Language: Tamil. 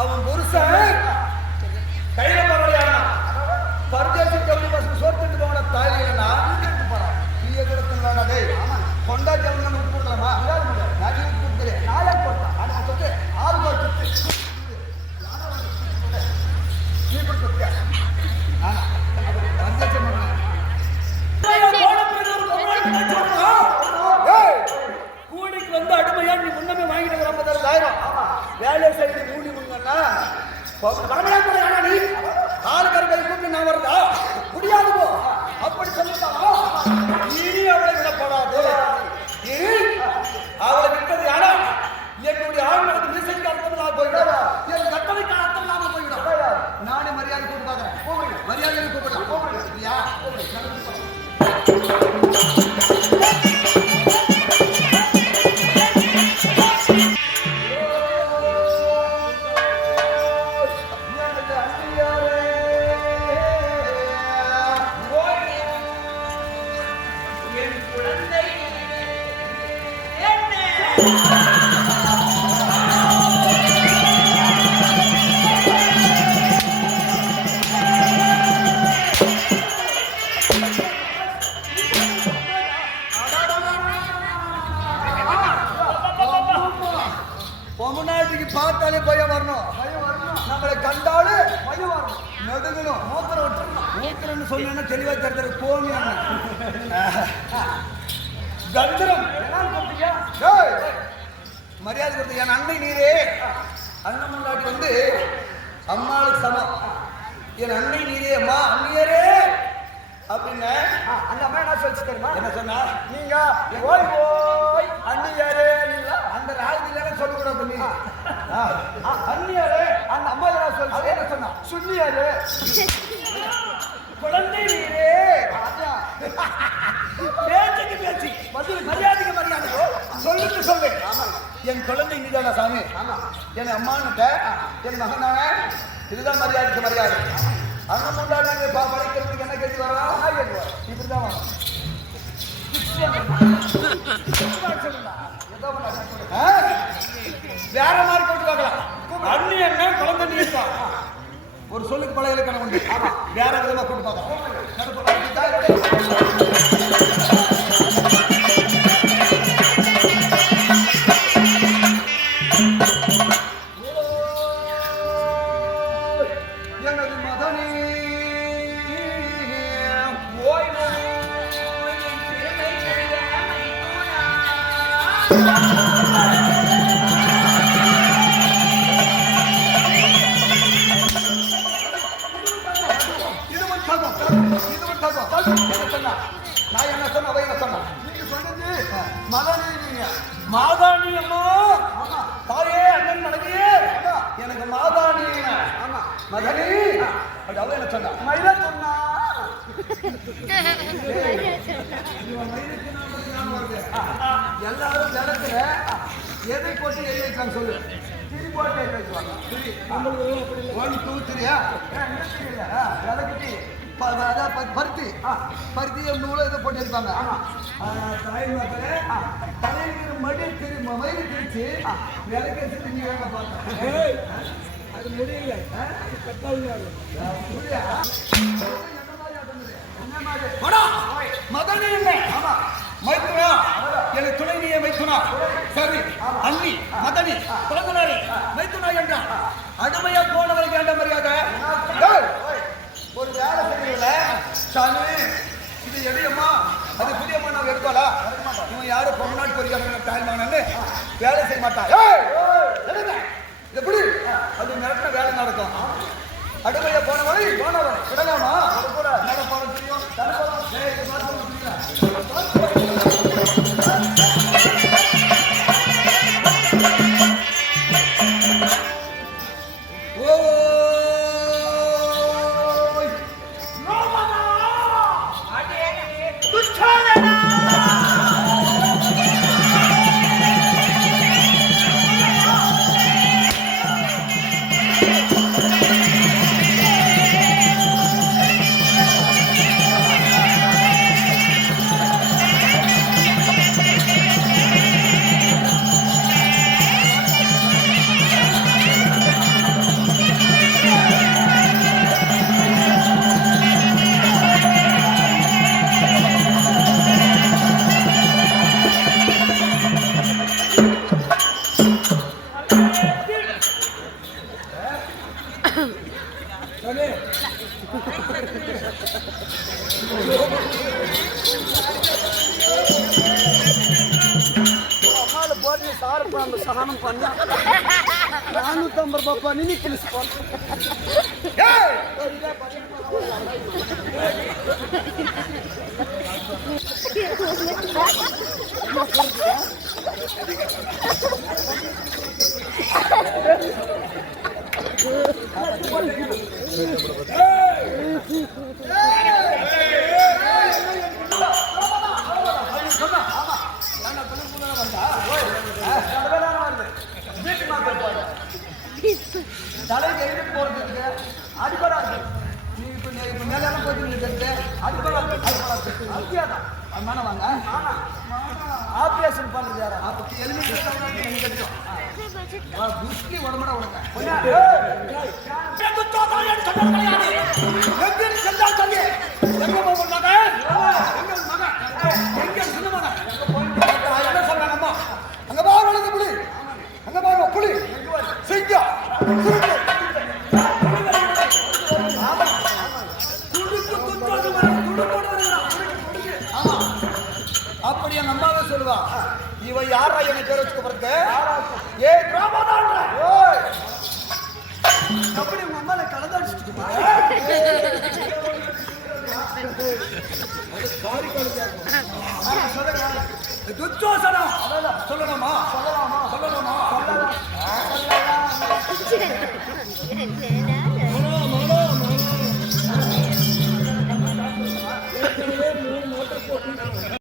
அவன் புருஷன் கையில பரவாயில்லையா பரிதேசி கம்பி பஸ் சோர்த்துட்டு போன தாலியிலனா போறான் நீ எதிர்த்து டேய் கொண்டாடி அவங்க விட்டு போடலாமா நான் விட்டு கொடுத்துறேன் நாளே போட்டான் ஆனா சொத்து 6 கோடி சொத்து நீ போட்டு சொத்தியா ஆனா பரிதேசி கூடிக்கு வந்து அடிமையா நீ முன்னமே வாங்கிட்டு 50,000 வேலை செய்து மூடி முன்னா நீ ஆளுக்கார கை கூப்பிட்டு நான் வருதா முடியாது போ அப்படி சொல்லிட்டாலோ இனி அவளை விடப்படாது அவளை விட்டது யாரா என்னுடைய ஆண்களுக்கு மிசைக்கு அர்த்தம் இல்லாம போயிடும் என் கட்டளைக்கு அர்த்தம் இல்லாம போயிடும் நானே மரியாதை கூப்பிட்டு பாக்குறேன் மரியாதை கூப்பிடலாம் இல்லையா பொம்னாட்டிக்கு பார்த்தாலே பயம் வரணும் நம்மளை கண்டாலே பயம் வரணும் நடுங்கணும் மூத்திரம்னு சொன்னா தெளிவா தெரிஞ்சது போங்க கந்தரம் மரியாதை கொடுத்து என் அன்னை நீரே அண்ணன் முன்னாடி வந்து அம்மாளுக்கு சமம் என் அன்னை நீரே அம்மா அண்ணியரே அப்படின்னு அந்த அம்மா என்ன சொல்லிச்சு தெரியுமா என்ன சொன்னா நீங்க ஓய் ஓய் அண்ணியாரே அந்த ராஜில சொல்லக்கூடாது நீ அண்ணியாரே அந்த அம்மா என்ன சொல்லி என்ன சொன்னா சுண்ணியாரே குழந்தை நீரே பேச்சுக்கு பேச்சு பதில் மரியாதைக்கு மரியாதை சொல்லுக்கு சொல்லு என் குழந்தை நீதான சாமி என் அம்மான்னுட்ட என் மகனான இதுதான் மரியாதைக்கு மரியாதை அண்ணன் முன்னாடி படிக்கிறதுக்கு என்ன கேட்டு வரா இப்படிதான் வரும் வேற மாதிரி போட்டு பார்க்கலாம் அண்ணி என்ன குழந்தை நீ ஒரு சொல்லுக்கு பல இலக்கணம் உண்டு வேற விதமா போட்டு பார்க்கலாம் நான் என்ன சொன்ன அவை என்ன சொன்ன நீங்க சொன்னது மாதாணி அம்மா தாயே அண்ணன் நடக்கியே எனக்கு மாதாணி மகனே அப்படி அவ என்ன சொன்னா மயில சொன்னா எல்லாரும் ஜலத்துல எதை போட்டு எழுதி வைக்கலாம் சொல்லு திரி போட்டு எழுதி வைக்குவாங்க 1 2 3 விளக்கிட்டு பருத்தி நூலை இதை போட்டு இருப்பாங்க தலைவர் மடி மயிறு திரிச்சு விளக்கு எடுத்து நீ வேலை பார்த்தேன் அது முடியல மகனே இல்லை மைத்துனா எனக்கு துணை நீயே மைத்துனா சரி அண்ணி மதனி குழந்தை மைத்துனா என்றான் அடிமையா போனவர்களுக்கு வேண்ட மரியாதை ஒரு வேலை செய்யல சாமி இது எடியம்மா அது புரியம்மா நான் எடுத்தாளா இவன் யாரும் பொம்நாட்டு பொறிக்காம தாய்மானு வேலை செய்ய மாட்டான் எப்படி அது மிரட்டின வேலை நடக்கும் அடுமையா போனவரை விடலாமா நடப்பாலும் தெரியும் சரி அம்மாவில் போட்டு சாரப்பாம்பு சகனம் பண்ணா 450 ரூபாய் பண்ணி நீ கிழிச்சு போன தலைக்கு எழுதிட்டு போறதுக்கு அடிபடாது. நீ இப்ப மேலாம் போயிட்டு நிற்கிறது அடிபடாது. அப்படியாதான் மன வாங்க ஆப்ரேஷன் பண்றது யாரா அப்படி எலிமெண்ட் புஷ்டி உடம்புட உடங்க சென்றால் சொல்லி எங்க மகன் எங்க மகன் எங்க சின்ன மகன் என்ன சொல்றாங்க அம்மா அங்க பாரு வளர்ந்த புலி அங்க பாரு புலி சிங்கம் அப்படி என் அம்மாவே சொல்லுவா இவ யாரா என்ன பேர் வச்சுக்க போறது ஏ அப்படி உங்க அம்மால கலந்தாடிச்சுட்டு துச்சோசனம் சொல்லணுமா சொல்லலாமா சொல்லலாமா